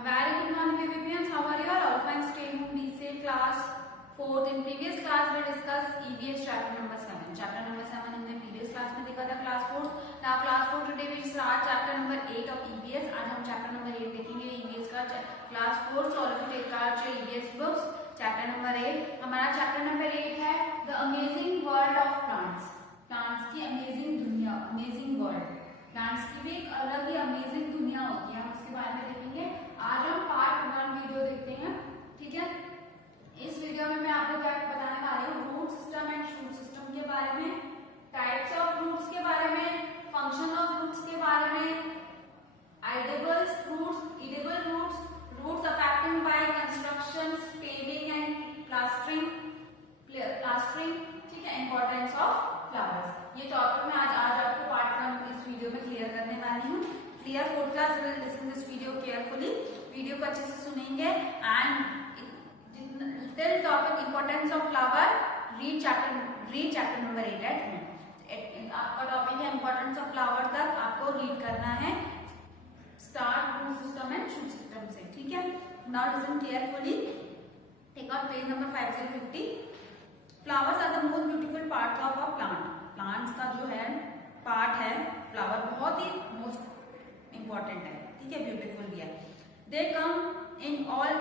A very good morning, BBPians. How are you all? All fine, stay home, be safe. Class 4th. In previous class, we discussed EVS chapter number 7. Chapter number 7 हमने previous class में देखा था class 4. Now class 4 today we start chapter number 8 of EVS. आज हम chapter number 8 देखेंगे EVS का class 4. So all of you take out your EVS books. Chapter number 8. हमारा chapter number 8 है The Amazing World of Plants. Plants की amazing दुनिया, amazing world. Plants की भी एक अलग ही अमेजिंग दुनिया होती है, हम उसके बारे में देखेंगे. आज हम पार्ट 1 वीडियो देखते हैं. ठीक है, इस वीडियो में मैं आपको क्या बताने वाली हूँ, root system and shoot system के बारे में, टाइप्स ऑफ रूट्स के बारे में, फंक्शन ऑफ रूट्स के बारे में, edible fruits, edible roots, roots affecting by construction, paving and plastering. ठीक है, इंपॉर्टेंस ऑफ फ्लावर्स. ये टॉपिक मैं आज आपको पार्ट 1 इस वीडियो में क्लियर करने वाली हूँ. Clear? 4th class will listen this video carefully. Video को अच्छे से सुनेंगे and till topic importance of flower read chapter number 8 at home. आपका टॉपिक है इंपॉर्टेंस ऑफ फ्लावर तक आपको रीड करना है, start root system and shoot system से. ठीक है, now listen carefully. Take out page number 5050. Flowers are the most beautiful parts of a plant. Plants का जो है पार्ट है फ्लावर, बहुत ही मोस्ट इंपॉर्टेंट है. ठीक है, ब्यूटीफुल भी है. They come in all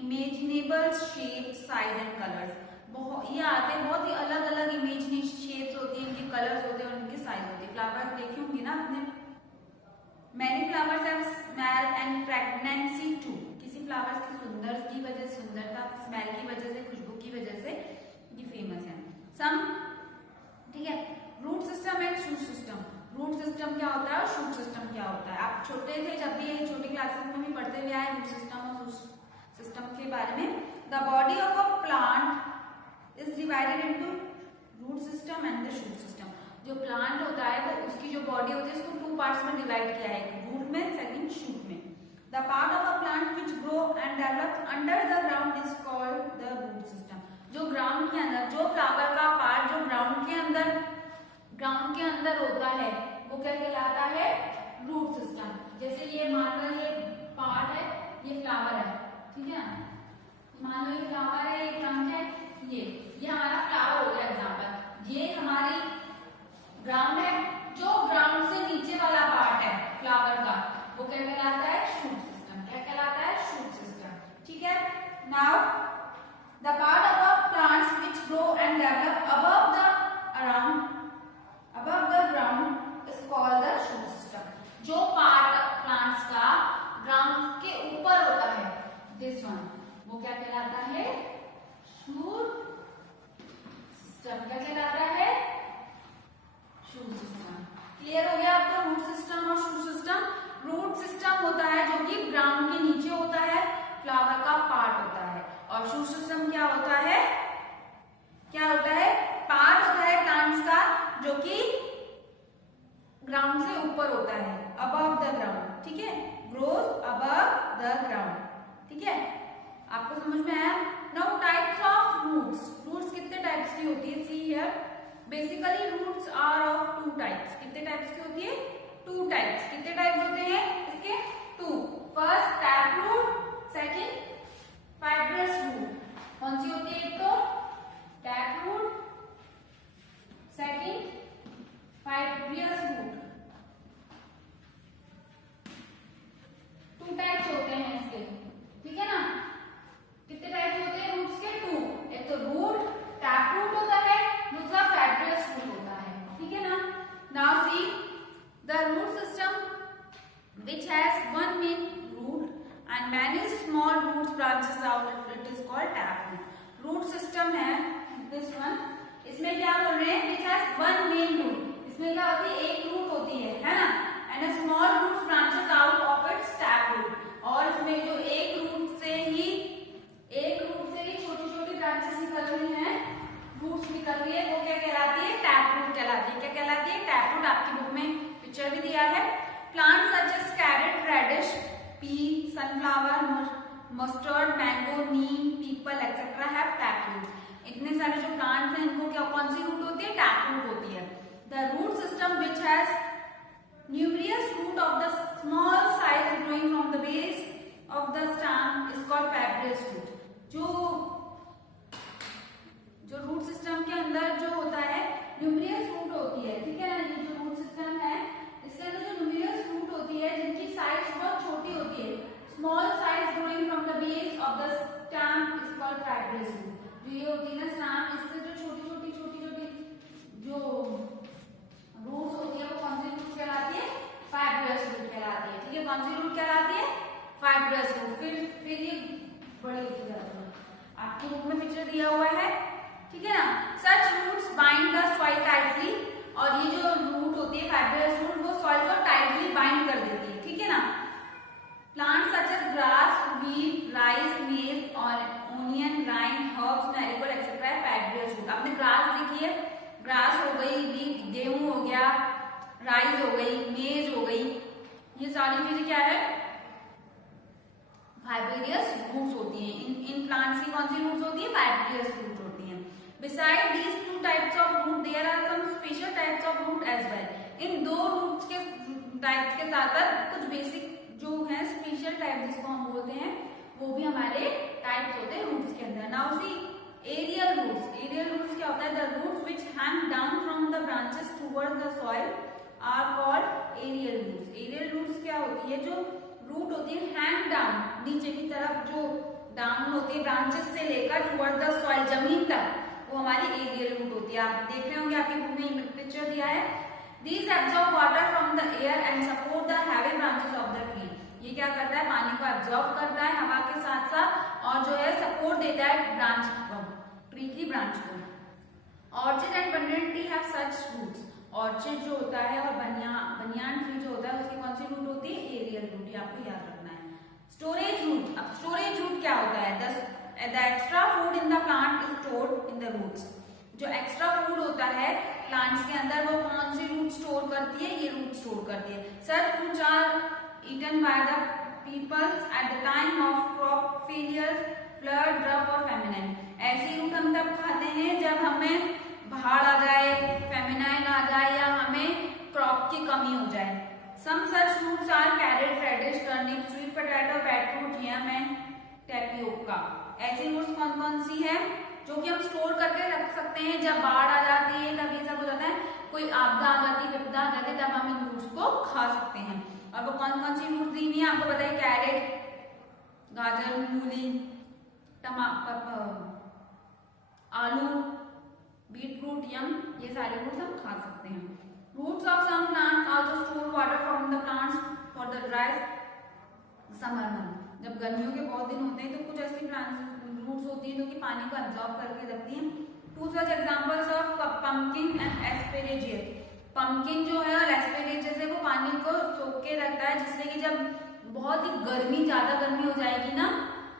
imaginable shape, size and colours. ये आते हैं बहुत ही अलग अलग इमेजिनेशन शेप्स होती है, इनके कलर्स होते हैं और इनकी साइज होती है. फ्लावर्स देखे होंगे ना आपने. Many flowers have smell and fragrancy too. किसी फ्लावर्स की सुंदरता, स्मेल की वजह से, खुशबू की वजह से ये फेमस है. सम, ठीक है. Root system and shoot system. Root system क्या होता है और शूट सिस्टम क्या होता है? आप छोटे थे जब भी, छोटी क्लासेस में भी पढ़ते हुए आए रूट सिस्टम और शूट सिस्टम के बारे में. The body of a plant is divided into root system and the shoot system. जो प्लांट होता है वो उसकी जो बॉडी होती है उसको 2 पार्ट्स में डिवाइड किया है, एक रूट में, सेकंड शूट में. The part of a plant which grow and develop under the ground is called the root system. जो ग्राउंड के अंदर, जो फ्लावर का पार्ट जो ग्राउंड के अंदर होता है वो क्या कहलाता है? Root system. जैसे ये मान लो ये पार्ट है, ये फ्लावर है. ठीक है, मान लो ये फ्लावर है, ये प्लांट है, ये हमारा फ्लावर हो गया एग्जाम्पल. ये हमारी ग्राउंड है. जो ग्राउंड से नीचे वाला पार्ट है फ्लावर का वो क्या कहलाता है? Shoot system. क्या कहलाता है? Shoot system. ठीक है. Now the part of the plants which grow and develop above the ground is called the shoot system. जो part plants का ground के ऊपर होता है, this one, वो क्या कहलाता है? shoot system. क्या कहलाता है? shoot system. क्लियर हो गया आपका रूट सिस्टम और शूट सिस्टम? रूट सिस्टम होता है जो कि ग्राउंड के नीचे होता है, फ्लावर का पार्ट होता है. और शूट सिस्टम क्या होता है? पार्ट होता है प्लांट्स का जो कि ग्राउंड से ऊपर होता है, अबव द ग्राउंड. ठीक है, ग्रोज अबव द ग्राउंड. ठीक है, आपको समझ में आया? Now types of roots. Roots कितने टाइप्स की होती है? See here. Basically roots are of 2 types. कितने टाइप्स की होती है? 2 टाइप्स. कितने टाइप्स होते हैं इसके? 2. First tap root, second fibrous root. कौन सी होती है? एक तो tap root, second fibrous root. 2 types होते हैं इसके. ठीक है ना? कितने टाइप्स होते हैं रूट्स के? 2. एक तो रूट टैप रूट होता है, दूसरा फाइब्रस रूट होता है. ठीक है ना? Now see the root system which has one main and many small roots branches out, it is called tap root. Root system है this one. इसमें क्या बोल रहे हैं? Which has one main root. इसमें क्या होती है? एक रूट होती है ना? And a small roots branches out of its tap root. और इसमें जो एक रूट से ही छोटी छोटी ब्रांचेस निकल रही हैं, रूट्स निकल रही है, वो क्या कहलाती है? टैप रूट कहलाती है. क्या कहलाती है? Tap root. आपकी बुक में पिक्चर भी दिया है. Plants such as carrot, radish, pea, sunflower, mustard, mango, neem, people, etc. have tap roots. इतने सारे जो प्लांट्स हैं इनको क्या, कौन सी रूट होती है? टैप रूट होती है. The root system which has numerous root of the small size growing from the base कौन सी रूट कहलाती है? Fibrous root. फिर ये बड़े होते जाते हैं, आपके बुक में पिक्चर दिया हुआ है, ठीक है ना। Such roots bind the soil tightly, और ये जो रूट होती है फाइब्रस रूट, वो सॉइल को टाइटली बाइंड कर देती है, ठीक है ना। Plants such as grass, wheat, rice, maize और ओनियन, राइन, herbs, marigold etcetera fibrous root. आपने ग्रास देखी है, ग्रास हो गई, व्हीट गेहूं हो गया, राइस हो गई, मेज हो गई, ये सारी चीजें क्या है? फाइब्रियस रूट्स होती हैं। इन प्लांट्स की कौन सी रूट्स होती है? फाइब्रियस रूट होती हैं। Beside these two types of root there are some special types of root as well. इन दो रूट्स के टाइप्स के साथ साथ कुछ बेसिक जो है स्पेशल टाइप जिसको हम बोलते हैं, वो भी हमारे टाइप्स होते हैं रूट्स के अंदर। Now see aerial roots. Aerial roots क्या होता है? The roots which hang down from the branches towards the soil are called aerial roots. Aerial roots क्या होती है? जो रूट होती है हैंग डाउन, नीचे की तरफ जो डाउन होती है ब्रांचेस से लेकर टुवर्ड्स द सॉइल, जमीन तक, वो हमारी एरियल रूट होती है। आप देख रहे होंगे आपकी बुक में पिक्चर दिया है। These absorb water from the air and support the heavy branches of the tree. ये क्या करता है? पानी को एब्जॉर्ब करता है हवा के साथ साथ, और जो है सपोर्ट देता है ब्रांच को, ट्री की ब्रांच को। Orchid and banyan tree have such roots. Orchid जो होता है और बनियान ट्री जो होता है, उसकी कौन सी रूट होती है? Aerial root. ये आपको याद रखना है। Storage root. अब स्टोरेज रूट क्या होता है? The extra food in the plant is stored in the roots. जो एक्स्ट्रा फूड होता है प्लांट्स के अंदर, वो कौन सी रूट स्टोर करती है? ये रूट स्टोर करती है। Such fruits are eaten by the peoples at the time of crop failure, flood, drop और फेमिनाइन। ऐसी रूट हम तब खाते हैं जब हमें बाढ़ आ जाए, फेमिनाइन आ जाए, या हमें क्रॉप की कमी हो जाए। Some such fruits are carrot, radish, turnip, sweet potato, beetroot, yam and tapioca. ऐसी रूट्स कौन कौन सी है जो कि हम स्टोर करके रख सकते हैं? जब बाढ़ आ जाती है, तब ये सब हो जाता है, कोई आपदा आ जाती है, विपदा आ जाती है, तब हम इन रूट्स को खा सकते हैं। और वो कौन कौन सी रूट्स दी हुई है आपको बताइए? कैरेट, गाजर, मूली, आलू, बीटरूट, यम, ये सारे रूट्स हम खा सकते हैं। Roots of some plants also store water from the plants for the dry summer month. जब गर्मियों के बहुत दिन होते हैं तो कुछ ऐसी रूट्स होती है जो कि पानी को एब्जॉर्ब करके रखती हैं। Two such examples of pumpkin and asparagus. Pumpkin जो है और एस्पेरेजियस है, वो पानी को सोख के रखता है, जिससे कि जब बहुत ही ज्यादा गर्मी हो जाएगी ना,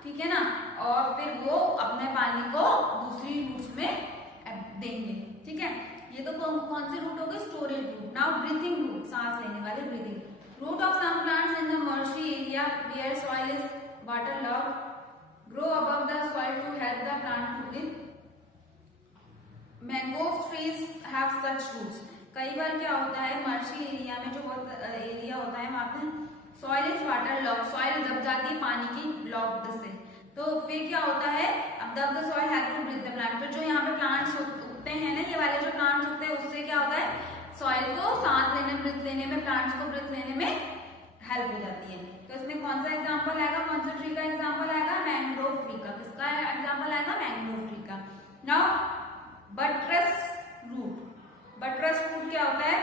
ठीक है ना, और फिर वो अपने पानी को दूसरी रूट्स में देंगे, ठीक है। ये तो कौन सी रूट हो गई? Storage root. Now breathing root, सांस लेने वाले breathing root of some plants in the marshy area where soil is waterlogged grow above the soil to help the plant to breathe. Mango trees have such roots. कई बार क्या होता है मर्शी area में, जो बहुत एरिया होता है वहां पे soil is water lock, soil दब जाती है पानी की लॉक्ड से, तो फिर क्या होता है? अब the soil have to breathe the plant. फिर जो यहाँ पे प्लांट्स उगते हैं ना, ये वाले जो प्लांट्स उगते हैं, उससे क्या होता है? सॉइल को सांस लेने, ब्रीथ लेने में, प्लांट्स को ब्रीथ लेने में हेल्प हो जाती है। तो इसमें कौन सा एग्जांपल आएगा? कौन सा ट्री का एग्जांपल आएगा? मैंग्रोव ट्री का। किसका एग्जांपल आएगा? मैंग्रोव ट्री का। Now buttress root. Buttress root क्या होता है?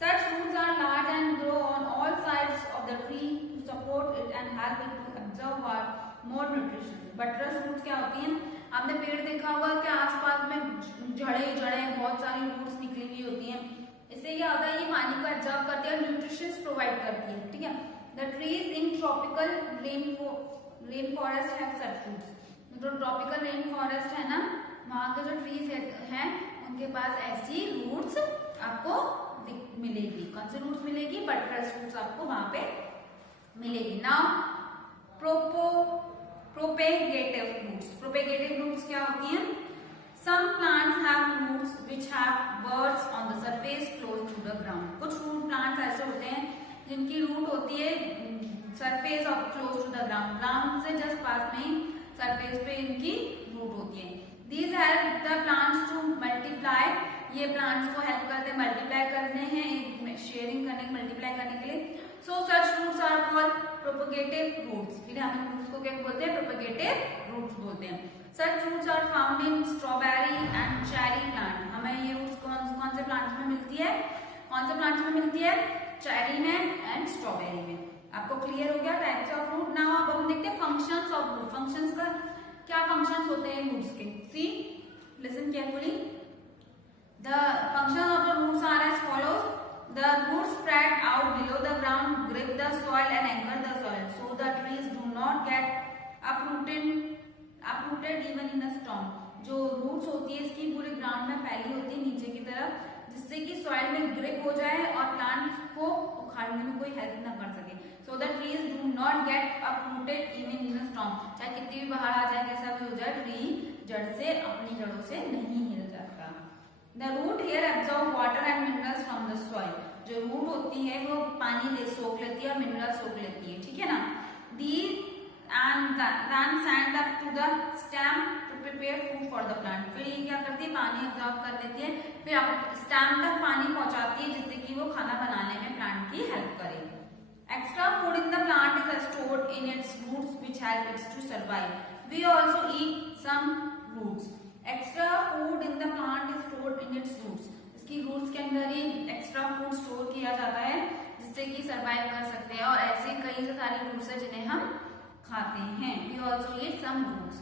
Such roots are large and grow on all sides of the tree to support it and help it to absorb more nutrition. Buttress roots क्या होती हैं? आपने पेड़ देखा होगा कि आसपास में जड़ें बहुत सारी रूट्स निकली हुई होती हैं। इससे क्या होता है? ये पानी को एब्जॉर्ब करती है और न्यूट्रिशन प्रोवाइड करती है, ठीक है। The trees in tropical rain forest have such roots. जो ट्रॉपिकल रेन फॉरेस्ट है ना, वहाँ के जो ट्रीज हैं उनके पास ऐसी रूट्स आपको मिलेगी। कौन सी रूट्स मिलेगी? बटरस रूट्स आपको वहां पे मिलेगी। Now propagative roots. Propagative roots क्या होती हैं? Some plants have roots which have birds on the surface close to the ground. कुछ रूट प्लांट्स ऐसे होते हैं जिनकी रूट होती है surface of close to the ground, ground से जस्ट पास में ही सरफेस पे इनकी रूट होती है। These help the plants to multiply. ये प्लांट्स को हेल्प करते हैं मल्टीप्लाई करने हैं, शेयरिंग करने, मल्टीप्लाई करने के लिए। सो सच रूट्स आर कॉल्ड प्रोपेगेटिव रूट्स। फिर हम रूट्स को क्या बोलते हैं? प्रोपेगेटिव रूट्स बोलते हैं। Such roots are found in strawberry and cherry plant. हमें ये रूट्स कौन से प्लांट्स में मिलती है? कौन से प्लांट्स में मिलती है? चेरी में एंड स्ट्रॉबेरी में। आपको क्लियर हो गया टाइप्स ऑफ रूट। नाउ अब हम देखते हैं फंक्शंस ऑफ रूट। फंक्शंस का क्या फंक्शंस होते हैं रूट्स के? See, listen carefully. The function of the roots are as follows. The roots spread out below the ground, grip the soil and anchor the soil, so the trees do not get uprooted even in a storm. जो roots होती है इसकी पूरे ground में फैली होती है नीचे की तरफ, जिससे कि सॉइल में ग्रिप हो जाए और प्लांट्स को उखाड़ने में कोई हेल्प ना कर सके। So the trees do not get uprooted even in a storm. चाहे कितनी भी बाहर आ जाए, कैसा भी हो जाए, ट्री जड़ से अपनी जड़ों से नहीं हिल जाता। The root here absorb water and minerals from the soil. जो रूट होती है वो पानी सोख लेती है और मिनरल सोख लेती है, ठीक है ना। These and then send up to the stem to prepare food for the plant. फिर ये क्या करती है, पानी एब्जॉर्ब कर लेती है, फिर स्टेम तक पानी पहुंचाती है जिससे कि वो खाना बनाने में प्लांट की हेल्प करे। Extra food in the plant is stored in its roots which help it to survive. We also eat some roots. Extra food in the plant is stored in its roots. इसकी roots के अंदर ही extra food store किया जाता है जिससे कि survive कर सकते हैं, और ऐसे कई सारे रूट्स है जिन्हें हम खाते हैं। We also eat some roots.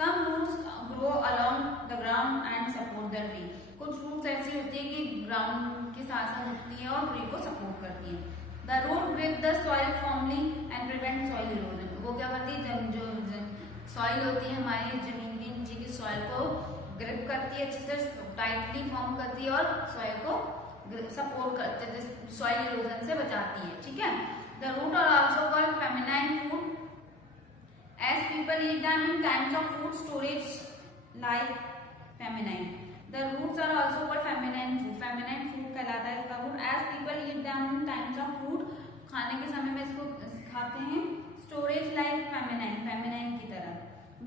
Some roots grow along the ground and support the tree. कुछ रूट्स ऐसी होती है कि ग्राउंड के साथ साथ उगती है और ट्री को सपोर्ट करती है। The root grip the soil firmly and prevent soil erosion. वो क्या करती है, जो सॉइल होती है हमारी जमीन के नीचे की सॉइल को ग्रिप करती है, अच्छे से टाइटली फॉर्म करती है और सॉइल को सपोर्ट करते है, सॉइल इरोजन से बचाती है, ठीक है। The root are also called feminine food as people eat them in kinds of food storage like feminine. The roots are also called feminine food. Feminine food कहलाता है इसका root as people eat them in kinds of food. खाने के समय में इसको खाते हैं। Storage like feminine, feminine की तरह।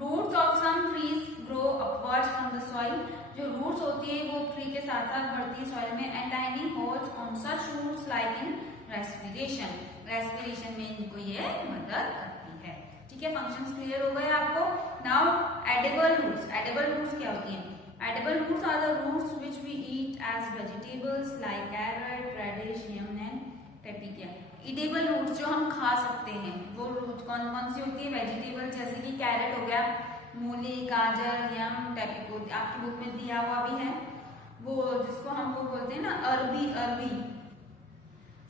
Roots of some trees grow upwards from the soil. जो roots होती है वो ट्री के साथ साथ बढ़ती है सॉइल में, and tiny holes on such roots like in respiration. Respiration में इनको ये मदद करती है, ठीक है। फंक्शंस क्लियर हो गए आपको। Now edible roots. Edible roots क्या होती हैं? Edible roots are the roots which we eat as vegetables like carrot, radish, yam and paprika. Edible roots जो हम खा सकते हैं वो रूट कौन कौन सी होती है? वेजिटेबल, जैसे कि कैरेट हो गया, मूली, गाजर, यम, टेपिको, आपकी बुक में दिया हुआ भी है वो, जिसको हम वो बोलते हैं ना अरबी, अरबी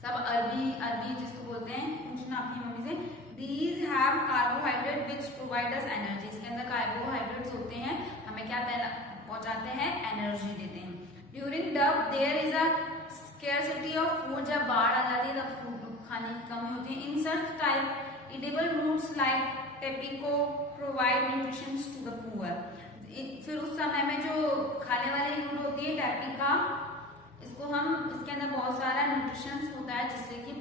सब अरबी जिसको बोलते हैं, पूछना आपकी मम्मी से। These have carbohydrate which provide us energy. इसके अंदर कार्बोहाइड्रेट्स होते हैं, हमें क्या पहुंचाते हैं, एनर्जी देते हैं। During drought there is a scarcity of food. जब बाढ़ आ जाती है तब फूड खाने की कमी होती है। In such type edible roots like paprika provide nutrition to the poor. फिर उस समय में जो खाने वाली रूट होती है पेप्रिका, इसको हम, इसके अंदर बहुत सारा न्यूट्रिशन होता है जिससे कि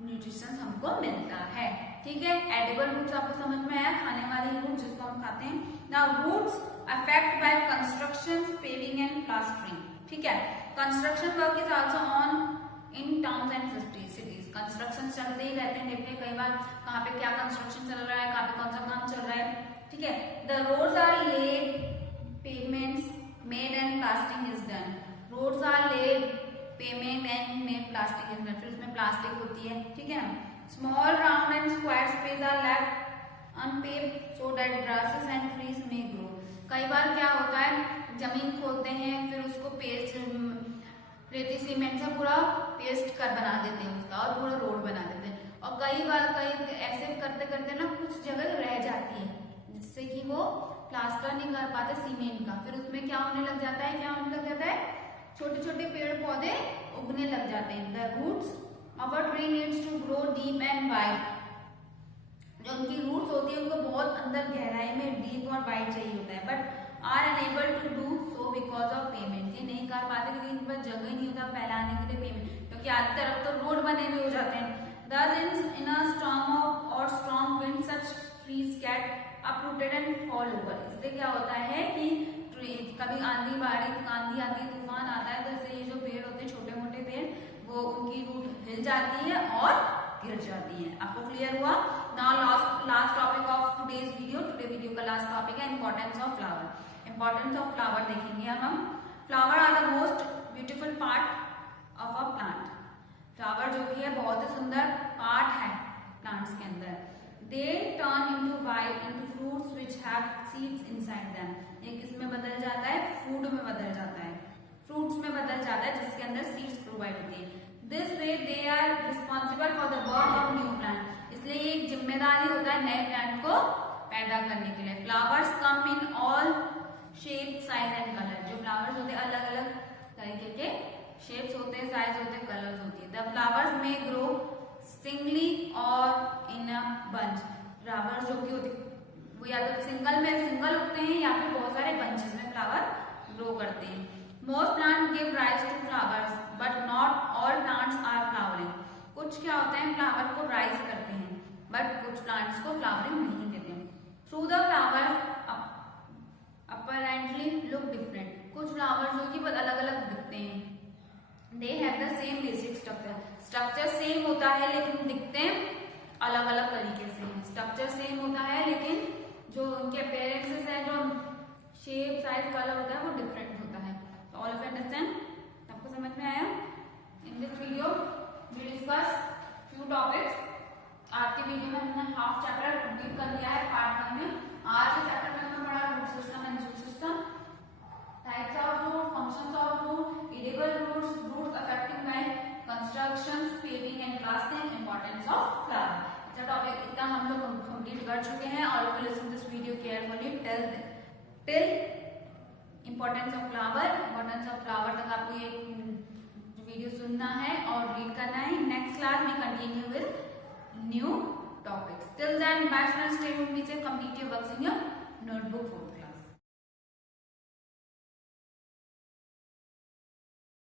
न्यूट्रिशन हमको मिलता है, ठीक है। एडिबल रूट्स आपको समझ में आया, खाने वाली रूट जिसको हम खाते हैं। Now roots affect by construction, paving and plastering, ठीक है। Construction work is also on in towns and cities. Construction चलते ही रहते हैं, देखते हैं कई बार कहाँ पे क्या कंस्ट्रक्शन चल रहा है, कहाँ पे कौन सा काम चल रहा है, ठीक है। The roads are laid, pavements made and plastering is done. Roads are laid, payment and made, plastic is done, फिर उसमें प्लास्टिक होती है, ठीक है। Small round and square space are left unpaved so that grasses and trees may grow. कई बार क्या होता है, जमीन खोदते हैं, फिर उसको रेती सीमेंट से पूरा पेस्ट कर बना देते हैं उसका और पूरा रोड बना देते हैं, और कई बार ऐसे करते करते ना कुछ जगह रह जाती है जिससे कि वो प्लास्टर नहीं कर पाते सीमेंट का, फिर उसमें क्या होने लग जाता है, क्या होने लग जाता है, छोटे छोटे पेड़ पौधे उगने लग जाते हैं। The roots of a tree needs to grow deep and wide. जो उनकी रूट्स होती है उनको बहुत अंदर गहराई में डीप और वाइड चाहिए होता है, but are unable to do so because of payment. ये नहीं कर पाते क्योंकि इनके पास जगह ही नहीं होता फैलाने के लिए पेमेंट, क्योंकि आधी तरफ तो रोड बने हुए हो जाते हैं। Thus in a storm or strong wind such trees get uprooted and fall over. इससे क्या होता है कि कभी आंधी आती है, तूफान आता है, तो इससे ये जो पेड़ होते हैं छोटे मोटे पेड़, वो उनकी रूट हिल जाती है और गिर जाती है। आपको क्लियर हुआ? Now last topic of today's video. Today video का लास्ट टॉपिक है importance of flower. Importance of flower देखेंगे हम। Flower are the most beautiful part of a plant. फ्लावर जो कि है बहुत ही सुंदर पार्ट है they turn into white into fruits which have seeds inside them. ये किसमें बदल जाता है? फूड में बदल जाता है, फ्रूट्स में बदल जाता है जिसके अंदर सीड्स प्रोवाइड होती है। This way they are responsible for the birth of new plant. इसलिए ये एक जिम्मेदारी होता है नए प्लांट को पैदा करने के लिए। Flowers come in all shape, size and colour. जो फ्लावर्स होते हैं अलग अलग तरीके के शेप्स होते हैं, साइज होते हैं, कलर्स होती है। द फ्लावर्स में ग्रो सिंगली और इन अ बंच। फ्लावर्स जो कि होते वो या तो सिंगल उगते हैं या फिर बहुत सारे बंचेस में फ्लावर ग्रो करते हैं। Most plant give rise to flowers but not all plants are flowering. कुछ क्या होता है फ्लावर को राइज करते हैं बट कुछ प्लांट्स को फ्लावरिंग नहीं देते हैं। Through the flowers apparently look different. कुछ फ्लावर्स जो कि अलग अलग दिखते हैं। They have the same basic structure. Structure same होता है लेकिन दिखते अलग अलग तरीके से हैं। स्ट्रक्चर सेम होता है लेकिन जो उनके अपेयरेंसेस है, जो शेप, साइज, कलर होता है वो डिफरेंट होता है। तो ऑल ऑफ यू अंडरस्टैंड? आपको समझ में आया? In this video we discuss few topics. आज के वीडियो में हमने हाफ चैप्टर कंप्लीट कर लिया है पार्ट 1 में। आज के चैप्टर में हमने पढ़ा root system and jute system, types of root, functions of root, edible roots, roots affecting by constructions, paving and plastering, importance of flower. इतना टॉपिक इतना हम लोग कंप्लीट कर चुके हैं। All of you listen this video carefully till importance of flower. Importance of flower तक आपको ये वीडियो सुनना है और रीड करना है। नेक्स्ट क्लास में continue with new topics. Till then, bachelor stay with me, say complete your works in your notebook for class.